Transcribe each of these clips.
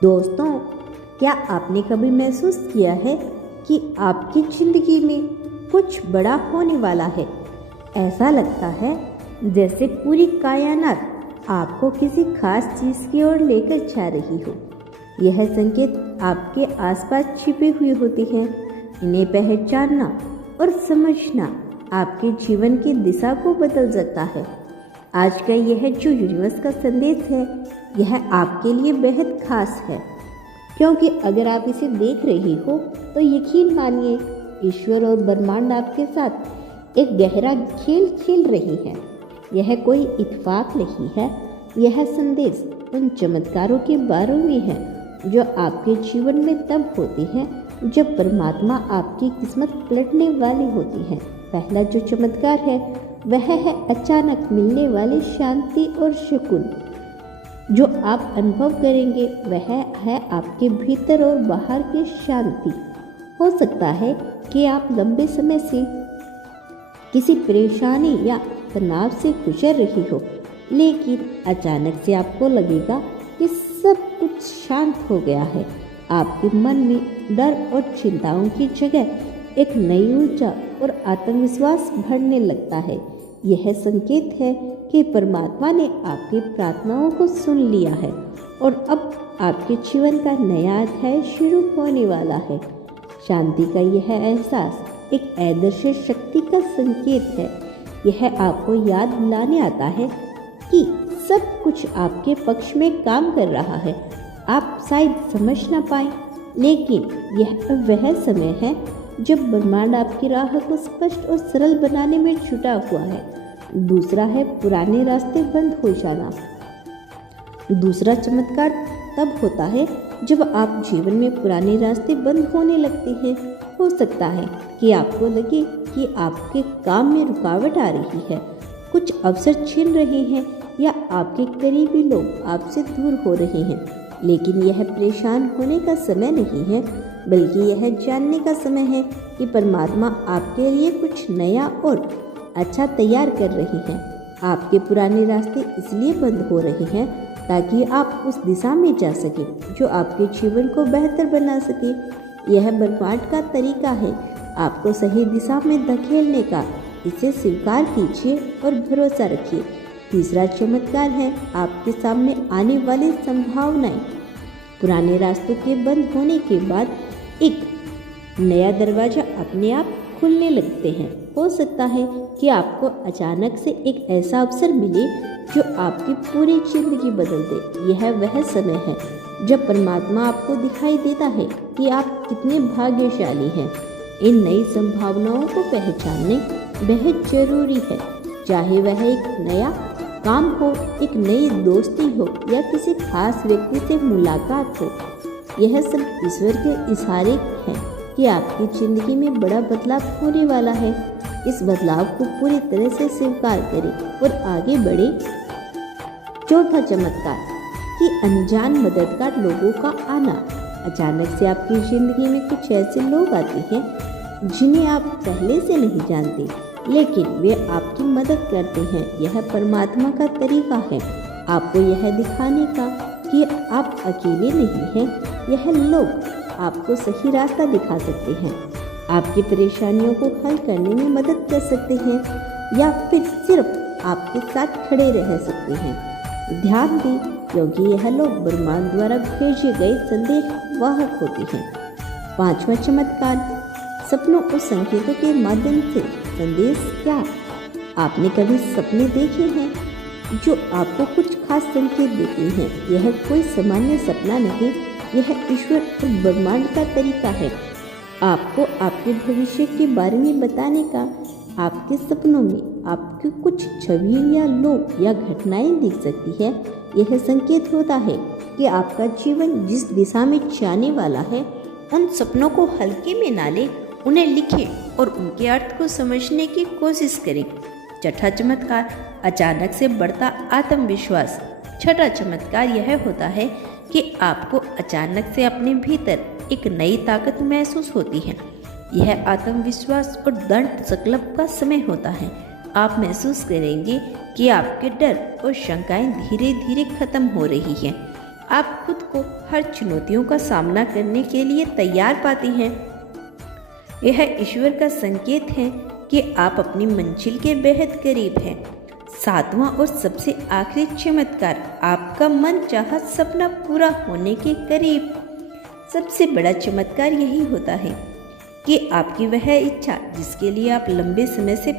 दोस्तों, क्या आपने कभी महसूस किया है कि आपकी ज़िंदगी में कुछ बड़ा होने वाला है? ऐसा लगता है जैसे पूरी कायनात आपको किसी खास चीज़ की ओर लेकर जा रही हो। यह संकेत आपके आसपास छिपे हुए होते हैं। इन्हें पहचानना और समझना आपके जीवन की दिशा को बदल सकता है। आज का यह जो यूनिवर्स का संदेश है, यह आपके लिए बेहद खास है, क्योंकि अगर आप इसे देख रही हो तो यकीन मानिए, ईश्वर और ब्रह्मांड आपके साथ एक गहरा खेल खेल रही है। यह कोई इत्तेफाक नहीं है। यह संदेश उन चमत्कारों के बारे में है जो आपके जीवन में तब होते हैं जब परमात्मा आपकी किस्मत पलटने वाली होती है। पहला जो चमत्कार है वह है अचानक मिलने वाली शांति और सुकून। जो आप अनुभव करेंगे वह है आपके भीतर और बाहर की शांति। हो सकता है कि आप लंबे समय से किसी परेशानी या तनाव से गुजर रही हो, लेकिन अचानक से आपको लगेगा कि सब कुछ शांत हो गया है। आपके मन में डर और चिंताओं की जगह एक नई ऊर्जा और आत्मविश्वास भरने लगता है। यह संकेत है कि परमात्मा ने आपकी प्रार्थनाओं को सुन लिया है और अब आपके जीवन का नया अध्याय शुरू होने वाला है। शांति का यह एहसास एक अदृश्य शक्ति का संकेत है। यह आपको याद दिलाने आता है कि सब कुछ आपके पक्ष में काम कर रहा है। आप शायद समझ ना पाए, लेकिन यह वह समय है जब ब्रह्मांड आपकी राह को स्पष्ट और सरल बनाने में जुटा हुआ है। दूसरा है पुराने रास्ते बंद हो जाना। दूसरा चमत्कार तब होता है जब आप जीवन में पुराने रास्ते बंद होने लगते हैं। हो सकता है कि आपको लगे कि आपके काम में रुकावट आ रही है, कुछ अवसर छिन रहे हैं या आपके करीबी लोग आपसे दूर हो रहे हैं। लेकिन यह परेशान होने का समय नहीं है, बल्कि यह जानने का समय है कि परमात्मा आपके लिए कुछ नया और अच्छा तैयार कर रही है। आपके पुराने रास्ते इसलिए बंद हो रहे हैं ताकि आप उस दिशा में जा सके जो आपके जीवन को बेहतर बना सके। यह ब्रह्मांड का तरीका है आपको सही दिशा में धकेलने का। इसे स्वीकार कीजिए और भरोसा रखिए। तीसरा चमत्कार है आपके सामने आने वाली संभावनाएं। पुराने रास्तों के बंद होने के बाद एक नया दरवाजा अपने आप खुलने लगते हैं। हो सकता है कि आपको अचानक से एक ऐसा अवसर मिले जो आपकी पूरी जिंदगी बदल दे। यह वह समय है जब परमात्मा आपको दिखाई देता है कि आप कितने भाग्यशाली हैं। इन नई संभावनाओं को पहचानने बेहद जरूरी है, चाहे वह एक नया काम हो, एक नई दोस्ती हो या किसी खास व्यक्ति से मुलाकात हो। यह सब ईश्वर के इशारे हैं कि आपकी ज़िंदगी में बड़ा बदलाव होने वाला है। इस बदलाव को पूरी तरह से स्वीकार करें और आगे बढ़े। चौथा चमत्कार कि अनजान मददगार लोगों का आना। अचानक से आपकी ज़िंदगी में कुछ ऐसे लोग आते हैं जिन्हें आप पहले से नहीं जानते, लेकिन वे आपकी मदद करते हैं। यह परमात्मा का तरीका है आपको यह दिखाने का कि आप अकेले नहीं हैं। यह लोग आपको सही रास्ता दिखा सकते हैं, आपकी परेशानियों को हल करने में मदद कर सकते हैं या फिर सिर्फ आपके साथ खड़े रह सकते हैं। ध्यान दें, क्योंकि यह लोग ब्रह्मांड द्वारा भेजे गए संदेश वाहक होते हैं। पांचवा चमत्कार सपनों और संकेतों के माध्यम से संदेश। क्या आपने कभी सपने देखे हैं जो आपको कुछ खास संकेत देते हैं? यह कोई सामान्य सपना नहीं, यह ईश्वर और ब्रह्मांड का तरीका है आपको आपके भविष्य के बारे में बताने का। आपके सपनों में आपकी कुछ छवि या लोग या घटनाएं दिख सकती है। यह संकेत होता है कि आपका जीवन जिस दिशा में जाने वाला है। उन सपनों को हल्के में ना लें, उन्हें लिखें और उनके अर्थ को समझने की कोशिश करें। छठा चमत्कार अचानक से बढ़ता आत्मविश्वास। छठा चमत्कार यह होता है कि आपको अचानक से अपने भीतर एक नई ताकत महसूस होती है। यह आत्मविश्वास और दृढ़ संकल्प का समय होता है। आप महसूस करेंगे कि आपके डर और शंकाएं धीरे धीरे खत्म हो रही हैं। आप खुद को हर चुनौतियों का सामना करने के लिए तैयार पाते हैं। यह ईश्वर का संकेत है कि आप अपनी मंजिल के बेहद करीब हैं। सातवां और सबसे आखिरी चमत्कार, आपका मन चाहा सपना पूरा होने के करीब। सबसे बड़ा चमत्कार यही होता है कि आपकी वह इच्छा जिसके लिए आप लंबे समय से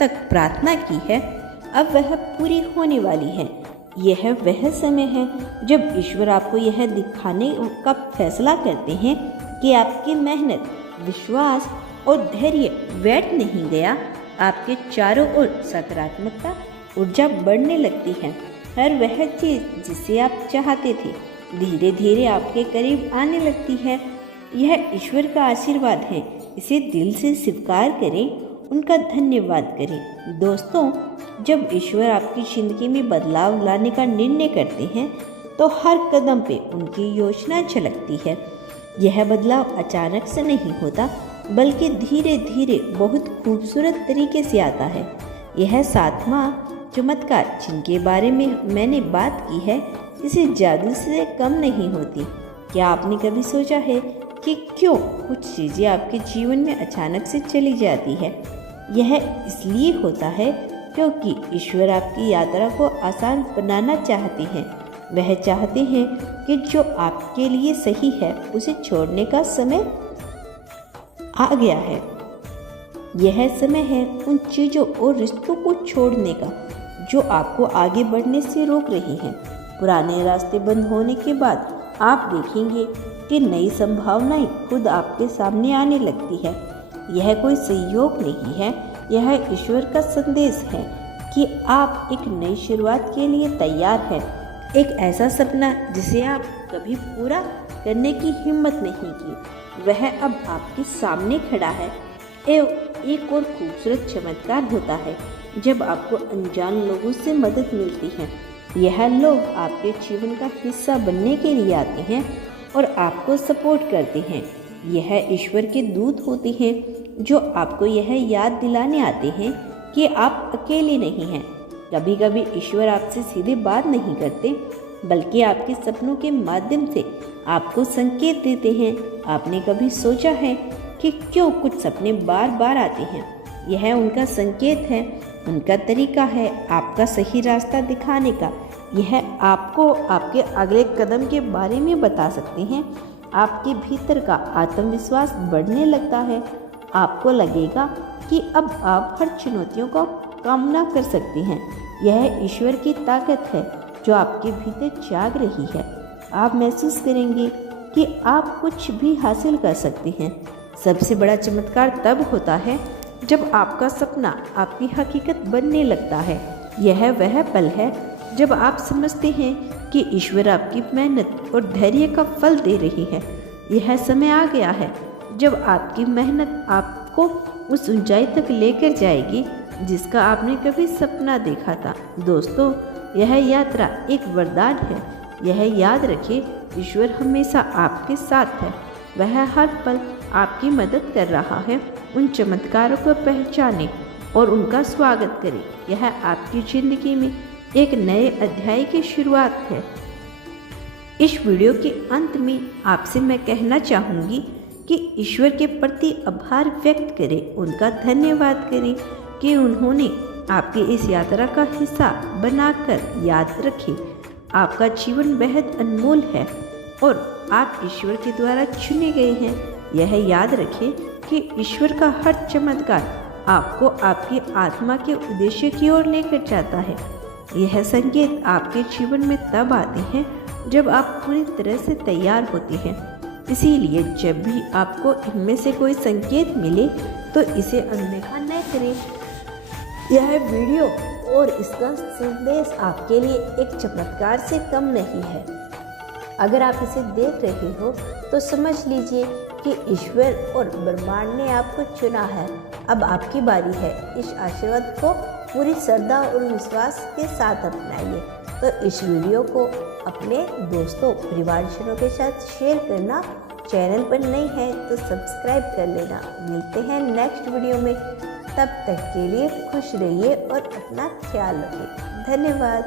तक प्रार्थना की है, अब वह पूरी होने वाली है। यह वह समय है जब ईश्वर आपको यह दिखाने का फैसला करते हैं कि आपकी मेहनत, विश्वास और धैर्य व्यर्थ नहीं गया। आपके चारों ओर सकारात्मकता ऊर्जा बढ़ने लगती है। हर वह चीज़ जिसे आप चाहते थे धीरे धीरे आपके करीब आने लगती है। यह ईश्वर का आशीर्वाद है। इसे दिल से स्वीकार करें, उनका धन्यवाद करें। दोस्तों, जब ईश्वर आपकी ज़िंदगी में बदलाव लाने का निर्णय करते हैं तो हर कदम पे उनकी योजना झलकती है। यह बदलाव अचानक से नहीं होता, बल्कि धीरे धीरे बहुत खूबसूरत तरीके से आता है। यह सातवां चमत्कार जिनके बारे में मैंने बात की है, इसे जादू से कम नहीं होती। क्या आपने कभी सोचा है कि क्यों कुछ चीज़ें आपके जीवन में अचानक से चली जाती है? यह इसलिए होता है क्योंकि ईश्वर आपकी यात्रा को आसान बनाना चाहते हैं। वह चाहते हैं कि जो आपके लिए सही है उसे छोड़ने का समय आ गया है। यह समय है उन चीज़ों और रिश्तों को छोड़ने का जो आपको आगे बढ़ने से रोक रही हैं। पुराने रास्ते बंद होने के बाद आप देखेंगे कि नई संभावनाएं खुद आपके सामने आने लगती है। यह कोई संयोग नहीं है, यह ईश्वर का संदेश है कि आप एक नई शुरुआत के लिए तैयार हैं। एक ऐसा सपना जिसे आप कभी पूरा करने की हिम्मत नहीं की, वह अब आपके सामने खड़ा है। एक और खूबसूरत चमत्कार होता है जब आपको अनजान लोगों से मदद मिलती है। यह लोग आपके जीवन का हिस्सा बनने के लिए आते हैं और आपको सपोर्ट करते हैं। यह ईश्वर के दूत होते हैं जो आपको यह याद दिलाने आते हैं कि आप अकेले नहीं हैं। कभी कभी ईश्वर आपसे सीधे बात नहीं करते, बल्कि आपके सपनों के माध्यम से आपको संकेत देते हैं। आपने कभी सोचा है कि क्यों कुछ सपने बार बार आते हैं? यह उनका संकेत है, उनका तरीका है आपका सही रास्ता दिखाने का। यह आपको आपके अगले कदम के बारे में बता सकते हैं। आपके भीतर का आत्मविश्वास बढ़ने लगता है। आपको लगेगा कि अब आप हर चुनौतियों का सामना कर सकते हैं। यह ईश्वर की ताकत है जो आपके भीतर जाग रही है। आप महसूस करेंगे कि आप कुछ भी हासिल कर सकते हैं। सबसे बड़ा चमत्कार तब होता है जब आपका सपना आपकी हकीकत बनने लगता है। यह वह पल है जब आप समझते हैं कि ईश्वर आपकी मेहनत और धैर्य का फल दे रही है। यह समय आ गया है जब आपकी मेहनत आपको उस ऊंचाई तक लेकर जाएगी जिसका आपने कभी सपना देखा था। दोस्तों, यह यात्रा एक वरदान है। यह याद रखिए, ईश्वर हमेशा आपके साथ है। वह हर पल आपकी मदद कर रहा है। उन चमत्कारों को पहचानें और उनका स्वागत करें। यह आपकी ज़िंदगी में एक नए अध्याय की शुरुआत है। इस वीडियो के अंत में आपसे मैं कहना चाहूँगी कि ईश्वर के प्रति आभार व्यक्त करें, उनका धन्यवाद करें कि उन्होंने आपके इस यात्रा का हिस्सा बनाकर याद रखे। आपका जीवन बेहद अनमोल है और आप ईश्वर के द्वारा चुने गए हैं। यह याद रखें कि ईश्वर का हर चमत्कार आपको आपकी आत्मा के उद्देश्य की ओर लेकर जाता है। यह संकेत आपके जीवन में तब आते हैं जब आप पूरी तरह से तैयार होते हैं। इसीलिए जब भी आपको इनमें से कोई संकेत मिले तो इसे अनदेखा न करें। यह वीडियो और इसका संदेश आपके लिए एक चमत्कार से कम नहीं है। अगर आप इसे देख रहे हो तो समझ लीजिए कि ईश्वर और ब्रह्मांड ने आपको चुना है। अब आपकी बारी है। इस आशीर्वाद को पूरी श्रद्धा और विश्वास के साथ अपनाइए। तो इस वीडियो को अपने दोस्तों, परिवारजनों के साथ शेयर करना। चैनल पर नए हैं तो सब्सक्राइब कर लेना। मिलते हैं नेक्स्ट वीडियो में। तब तक के लिए खुश रहिए और अपना ख्याल रखिए। धन्यवाद।